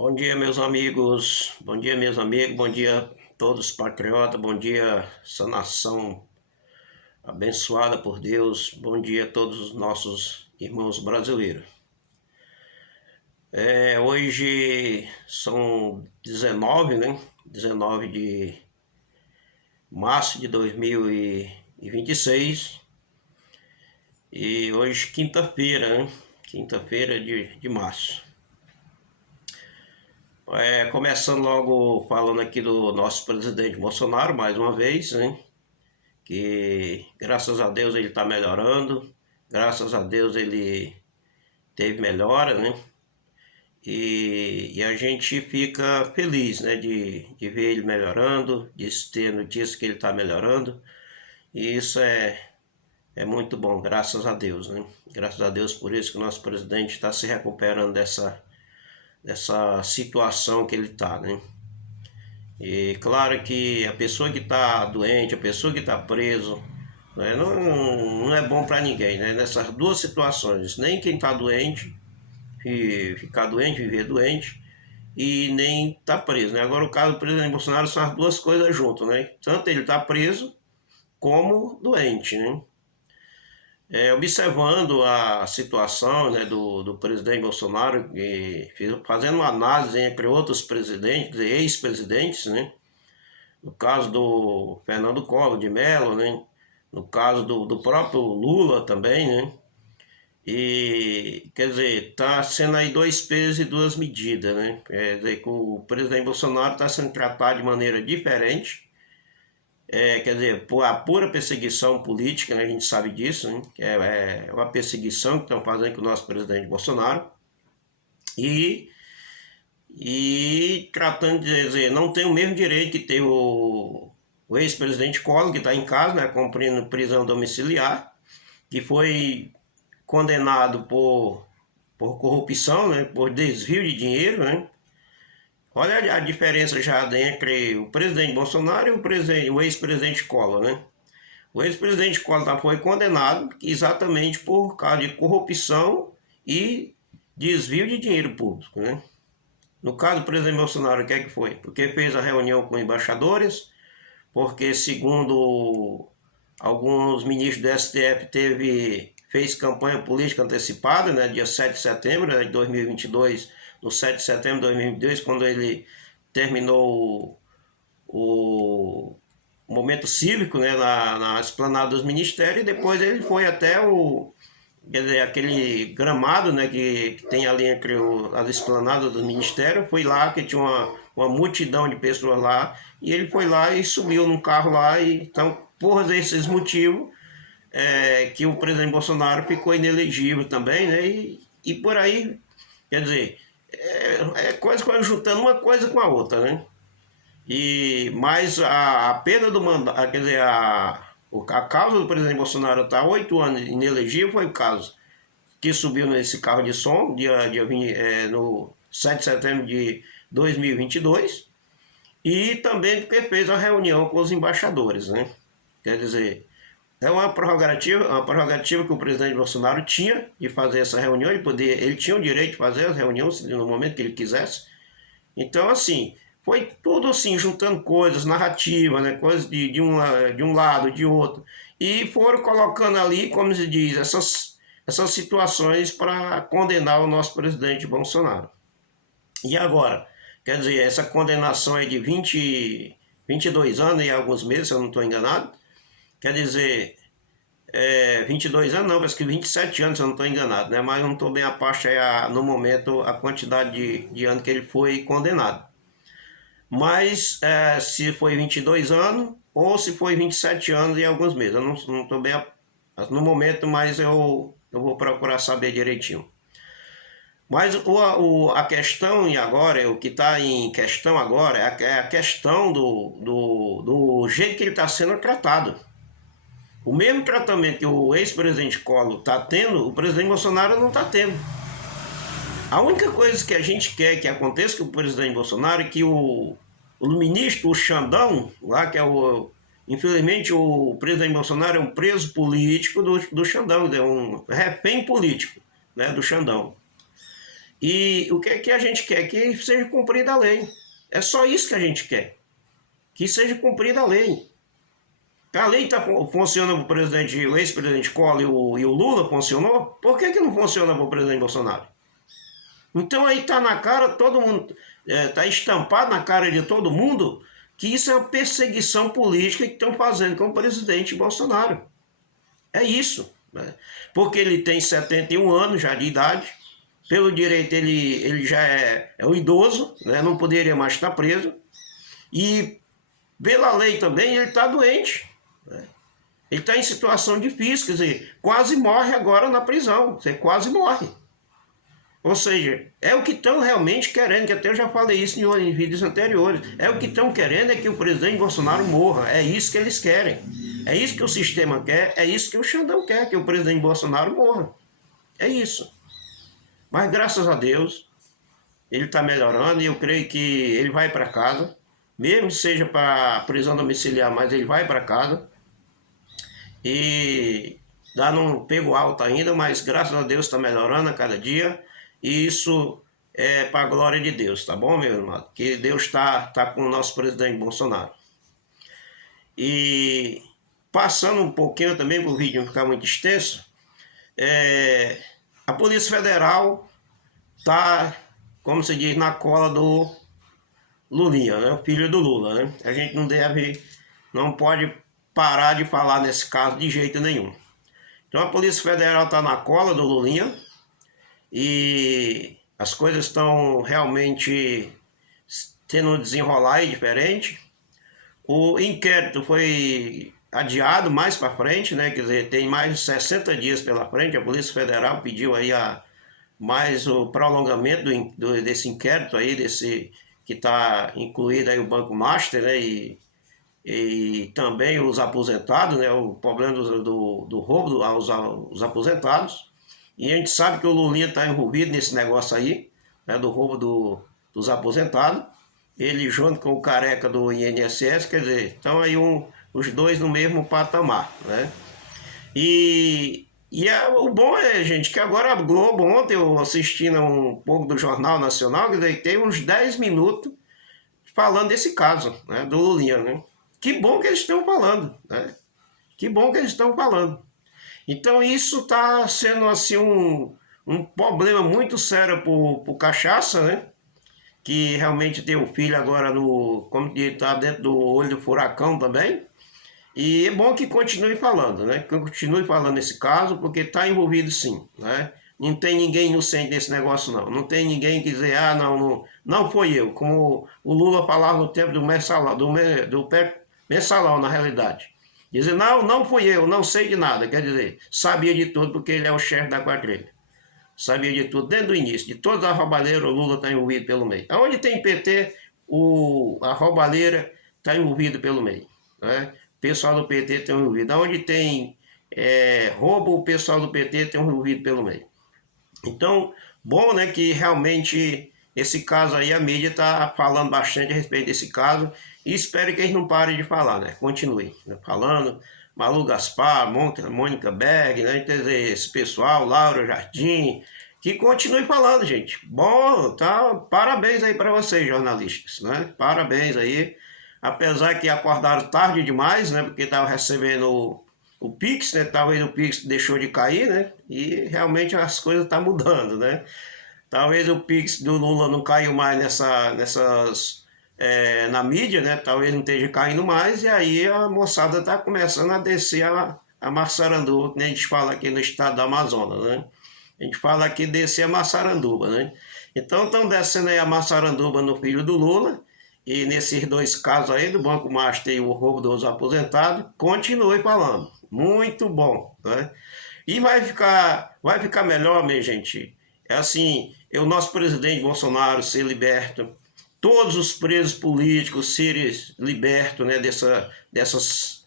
Bom dia, meus amigos. Bom dia, meus amigos. Bom dia, todos patriotas. Bom dia, essa nação abençoada por Deus. Bom dia a todos os nossos irmãos brasileiros. Hoje são 19, né? 19 de março de 2026. E hoje, quinta-feira, né? Quinta-feira de março. Começando logo falando aqui do nosso presidente Bolsonaro, mais uma vez, né? Que graças a Deus ele está melhorando, graças a Deus ele teve melhora, né? E a gente fica feliz, né? De ver ele melhorando, de ter notícia que ele está melhorando. E isso é muito bom, graças a Deus, né? Graças a Deus por isso que o nosso presidente está se recuperando dessa situação que ele está, né? E claro que a pessoa que está doente, a pessoa que está preso, né, não é bom para ninguém, né? Nessas duas situações, nem quem está doente, ficar doente, viver doente, e nem está preso, né? Agora o caso do presidente Bolsonaro são as duas coisas juntas, né? Tanto ele está preso como doente, né? Observando a situação, né, do presidente Bolsonaro, fazendo uma análise entre outros presidentes, ex-presidentes, né? No caso do Fernando Collor de Mello, né? No caso do próprio Lula também, né? E, quer dizer, está sendo aí dois pesos e duas medidas, né? Quer dizer, que o presidente Bolsonaro está sendo tratado de maneira diferente, quer dizer, por a pura perseguição política, né? A gente sabe disso, né? Que é uma perseguição que estão fazendo com o nosso presidente Bolsonaro. E tratando de dizer, não tem o mesmo direito que tem o ex-presidente Collor, que está em casa, né, cumprindo prisão domiciliar, que foi condenado por corrupção, né, por desvio de dinheiro, né. Olha a diferença já entre o presidente Bolsonaro e o ex-presidente Collor, né. O ex-presidente Collor foi condenado exatamente por causa de corrupção e desvio de dinheiro público, né. No caso do presidente Bolsonaro, o que é que foi? Porque fez a reunião com embaixadores, porque segundo alguns ministros do STF fez campanha política antecipada, né, dia 7 de setembro, né, de 2022, no 7 de setembro de 2022, quando ele terminou o momento cívico, né, na esplanada dos ministérios, e depois ele foi até quer dizer, aquele gramado, né, que tem ali entre as esplanadas do ministério, foi lá que tinha uma multidão de pessoas lá, e ele foi lá e subiu num carro lá, e então, por esses motivos, que o presidente Bolsonaro ficou inelegível também, né, e por aí, quer dizer, coisa juntando uma coisa com a outra, né, mas a perda do mandato, quer dizer, a causa do presidente Bolsonaro estar 8 anos inelegível foi o caso que subiu nesse carro de som no 7 de setembro de 2022 e também porque fez a reunião com os embaixadores, né? Quer dizer, é uma prerrogativa que o presidente Bolsonaro tinha de fazer essa reunião, ele tinha o direito de fazer as reuniões no momento que ele quisesse. Então, assim, foi tudo assim, juntando coisas, narrativa, né? Coisas de um lado, de outro. E foram colocando ali, como se diz, essas situações para condenar o nosso presidente Bolsonaro. E agora? Quer dizer, essa condenação é de 22 anos e alguns meses, se eu não estou enganado. Quer dizer, 22 anos não, parece que 27 anos, se eu não estou enganado, né? Mas não estou bem a parte aí, no momento, a quantidade de anos que ele foi condenado. Mas se foi 22 anos ou se foi 27 anos e alguns meses, eu não estou bem no momento, mas eu vou procurar saber direitinho. Mas a questão agora, o que está em questão agora é a questão do jeito que ele está sendo tratado. O mesmo tratamento que o ex-presidente Collor está tendo, o presidente Bolsonaro não está tendo. A única coisa que a gente quer que aconteça com o presidente Bolsonaro é que o ministro, o Xandão, lá que infelizmente o presidente Bolsonaro é um preso político do Xandão, é um refém político, né, do Xandão. E o que é que a gente quer? Que seja cumprida a lei. É só isso que a gente quer. Que seja cumprida a lei. A lei funciona para o presidente, o ex-presidente Collor e o Lula funcionou? Por que não funciona para o presidente Bolsonaro? Então aí está na cara, todo mundo, está estampado na cara de todo mundo que isso é uma perseguição política que estão fazendo com o presidente Bolsonaro. É isso. Né? Porque ele tem 71 anos já de idade, pelo direito ele já é um idoso, né? Não poderia mais estar preso, e pela lei também ele está doente. Né? Ele está em situação difícil, quer dizer, quase morre agora na prisão, você quase morre. Ou seja, é o que estão realmente querendo, que até eu já falei isso em vídeos anteriores, é o que estão querendo é que o presidente Bolsonaro morra, é isso que eles querem. É isso que o sistema quer, é isso que o Xandão quer, que o presidente Bolsonaro morra. É isso. Mas graças a Deus, ele está melhorando e eu creio que ele vai para casa, mesmo que seja para prisão domiciliar, mas ele vai para casa. E dá num pego alto ainda, mas graças a Deus está melhorando a cada dia. E isso é para a glória de Deus, tá bom, meu irmão? Que Deus tá com o nosso presidente Bolsonaro. E passando um pouquinho também para o vídeo não ficar muito extenso, a Polícia Federal tá, como se diz, na cola do Lulinha, né? O filho do Lula, né? A gente não pode parar de falar nesse caso de jeito nenhum. Então a Polícia Federal está na cola do Lulinha e as coisas estão realmente tendo um desenrolar aí diferente. O inquérito foi adiado mais para frente, né? Quer dizer, tem mais de 60 dias pela frente. A Polícia Federal pediu aí mais o prolongamento desse inquérito aí, que está incluído aí o Banco Master, né? E também os aposentados, né? O problema do roubo aos aposentados. E a gente sabe que o Lulinha está envolvido nesse negócio aí, né? Do roubo dos aposentados. Ele junto com o careca do INSS, quer dizer, estão aí os dois no mesmo patamar, né? O bom é, gente, que agora a Globo, ontem eu assistindo um pouco do Jornal Nacional, quer dizer, tem uns 10 minutos falando desse caso, né, do Lulinha, né? Que bom que eles estão falando, né? Que bom que eles estão falando. Então isso está sendo assim um problema muito sério para o Cachaça, né? Que realmente tem o filho agora como está dentro do olho do furacão também. E é bom que continue falando, né? Que continue falando nesse caso, porque está envolvido sim, né? Não tem ninguém inocente nesse negócio, não. Não tem ninguém que dizer, não foi eu. Como o Lula falava no tempo do mensalão, mensalão, na realidade. Dizer, não fui eu, não sei de nada. Quer dizer, sabia de tudo, porque ele é o chefe da quadrilha. Sabia de tudo, desde o início. De todas as roubalheiras, o Lula está envolvido pelo meio. Onde tem PT, a roubalheira está envolvido pelo meio, né? O pessoal do PT tem envolvido. Onde tem roubo, o pessoal do PT tem envolvido pelo meio. Então, bom, né, que realmente esse caso aí, a mídia está falando bastante a respeito desse caso e espero que eles não parem de falar, né? Continue, né, falando. Malu Gaspar, Mônica Berg, né? Quer dizer, esse pessoal, Laura Jardim, que continue falando, gente. Bom, tá? Parabéns aí para vocês, jornalistas, né? Parabéns aí. Apesar que acordaram tarde demais, né? Porque estavam recebendo o Pix, né? Talvez o Pix deixou de cair, né? E realmente as coisas estão mudando, né? Talvez o Pix do Lula não caiu mais na mídia, né? Talvez não esteja caindo mais, e aí a moçada está começando a descer a Massaranduba, que a gente fala aqui no estado do Amazonas, né? A gente fala aqui descer a Massaranduba, né? Então estão descendo aí a Massaranduba no filho do Lula, e nesses dois casos aí, do Banco Master e o roubo dos aposentados, continue falando. Muito bom, né? E vai ficar melhor, minha gente. É assim, o nosso presidente Bolsonaro ser liberto, todos os presos políticos serem libertos, né, dessas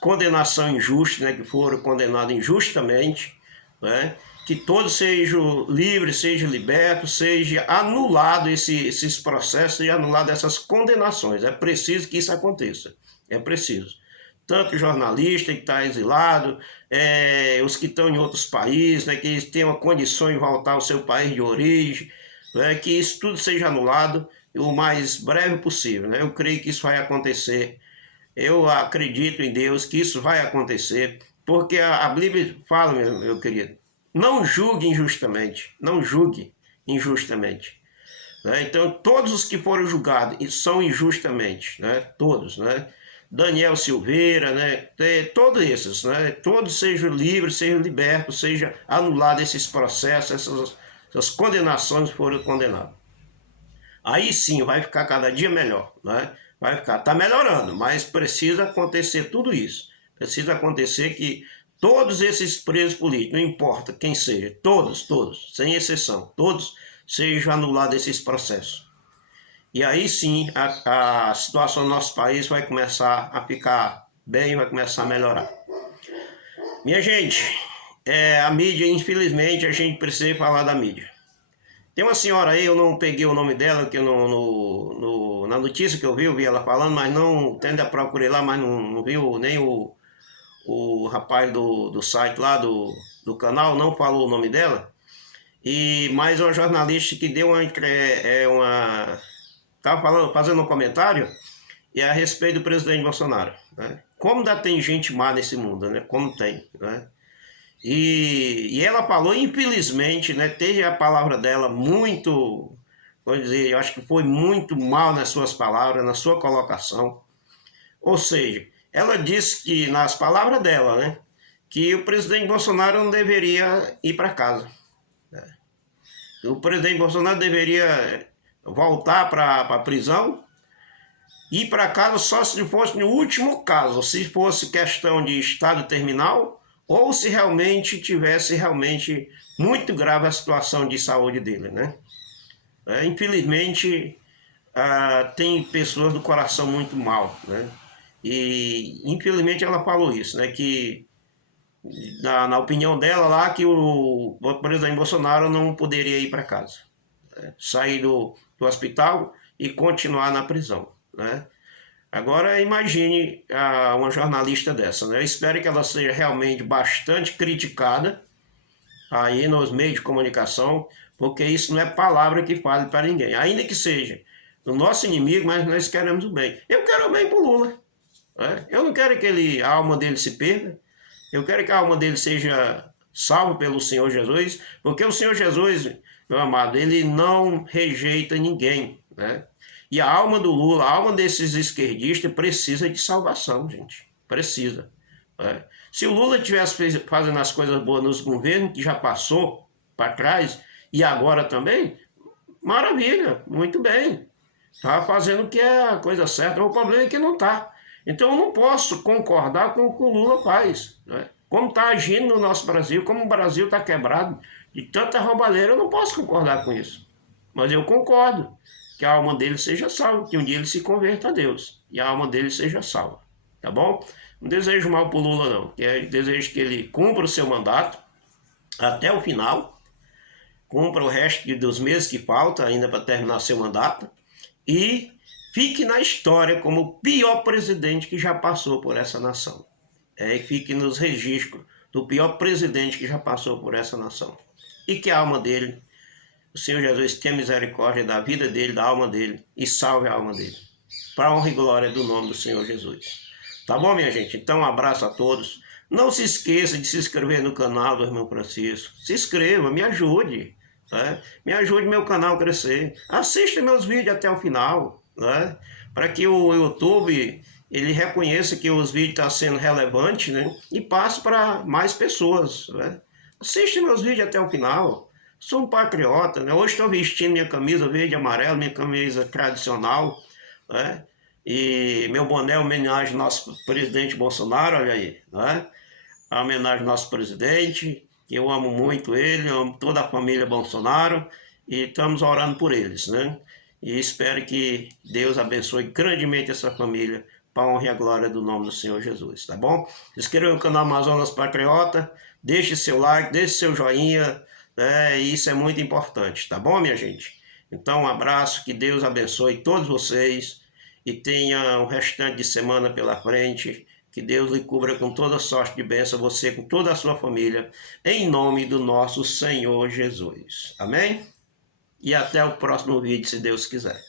condenação injusta, né, que foram condenados injustamente, né, que todos sejam livres, sejam libertos, seja anulado esses processos e anulado essas condenações. É preciso que isso aconteça. É preciso. Tanto o jornalista que está exilado, os que estão em outros países, né, que eles tenham condições de voltar ao seu país de origem, né, que isso tudo seja anulado o mais breve possível, né? Eu creio que isso vai acontecer. Eu acredito em Deus que isso vai acontecer, porque a Bíblia fala, meu querido, não julgue injustamente, não julgue injustamente. Né? Então, todos os que foram julgados são injustamente, né? Todos, né? Daniel Silveira, né? Todos esses, né? Todos sejam livres, sejam libertos, sejam anulados esses processos, essas condenações que foram condenadas. Aí sim vai ficar cada dia melhor, né? Vai ficar, tá melhorando, mas precisa acontecer tudo isso. Precisa acontecer que todos esses presos políticos, não importa quem seja, todos, sem exceção, todos sejam anulados esses processos. E aí sim a situação do nosso país vai começar a ficar bem, vai começar a melhorar. Minha gente, a mídia, infelizmente, a gente precisa falar da mídia. Tem uma senhora aí, eu não peguei o nome dela, que na notícia que eu vi ela falando, mas não, ainda procurei lá, mas não vi nem o rapaz do site lá, do canal, não falou o nome dela. E mais uma jornalista que deu estava falando, fazendo um comentário a respeito do presidente Bolsonaro, né? Como ainda tem gente má nesse mundo, né? Como tem, né? E ela falou, infelizmente, né, teve a palavra dela muito, vou dizer, eu acho que foi muito mal nas suas palavras, na sua colocação. Ou seja, ela disse que, nas palavras dela, né, que o presidente Bolsonaro não deveria ir para casa. Né? O presidente Bolsonaro deveria voltar para a prisão, ir para casa só se fosse no último caso, se fosse questão de estado terminal, ou se realmente tivesse muito grave a situação de saúde dele, né? Infelizmente, tem pessoas do coração muito mal, né? E infelizmente ela falou isso, né? Que na opinião dela lá que o presidente Bolsonaro não poderia ir para casa, né? Sair do hospital e continuar na prisão, né? Agora imagine uma jornalista dessa, né? Eu espero que ela seja realmente bastante criticada aí nos meios de comunicação, porque isso não é palavra que fale para ninguém, ainda que seja o nosso inimigo, mas nós queremos o bem. Eu quero o bem para o Lula, né? Eu não quero que a alma dele se perda, eu quero que a alma dele seja salva pelo Senhor Jesus, porque o Senhor Jesus, meu amado, ele não rejeita ninguém, né? E a alma do Lula, a alma desses esquerdistas precisa de salvação, gente. Precisa. Né? Se o Lula estivesse fazendo as coisas boas nos governos, que já passou para trás, e agora também, maravilha, muito bem. Está fazendo o que é a coisa certa. O problema é que não está. Então eu não posso concordar com o que o Lula faz. Né? Como está agindo no nosso Brasil, como o Brasil está quebrado de tanta roubalheira, eu não posso concordar com isso. Mas eu concordo que a alma dele seja salva, que um dia ele se converta a Deus e a alma dele seja salva, tá bom? Não desejo mal para o Lula não, desejo que ele cumpra o seu mandato até o final, cumpra o resto dos meses que falta ainda para terminar seu mandato e fique na história como o pior presidente que já passou por essa nação. E fique nos registros do pior presidente que já passou por essa nação. E que a alma dele, o Senhor Jesus, tenha misericórdia da vida dele, da alma dele, e salve a alma dele. Para a honra e glória do nome do Senhor Jesus. Tá bom, minha gente? Então, um abraço a todos. Não se esqueça de se inscrever no canal do Irmão Francisco. Se inscreva, me ajude. Né? Me ajude meu canal a crescer. Assista meus vídeos até o final. Né? Para que o YouTube ele reconheça que os vídeos estão sendo relevantes, né? E passe para mais pessoas. Né? Assista meus vídeos até o final. Sou um patriota, né? Hoje estou vestindo minha camisa verde e amarela, minha camisa tradicional, né? E meu boné é homenagem ao nosso presidente Bolsonaro, olha aí, né? A homenagem ao nosso presidente, que eu amo muito ele, eu amo toda a família Bolsonaro e estamos orando por eles, né? E espero que Deus abençoe grandemente essa família para a honra e a glória do nome do Senhor Jesus, tá bom? Se inscreva no canal Amazonas Patriota, deixe seu like, deixe seu joinha, né? Isso é muito importante, tá bom, minha gente? Então, um abraço, que Deus abençoe todos vocês e tenha um restante de semana pela frente. Que Deus lhe cubra com toda sorte de bênção, você com toda a sua família, em nome do nosso Senhor Jesus. Amém? e até o próximo vídeo, se Deus quiser.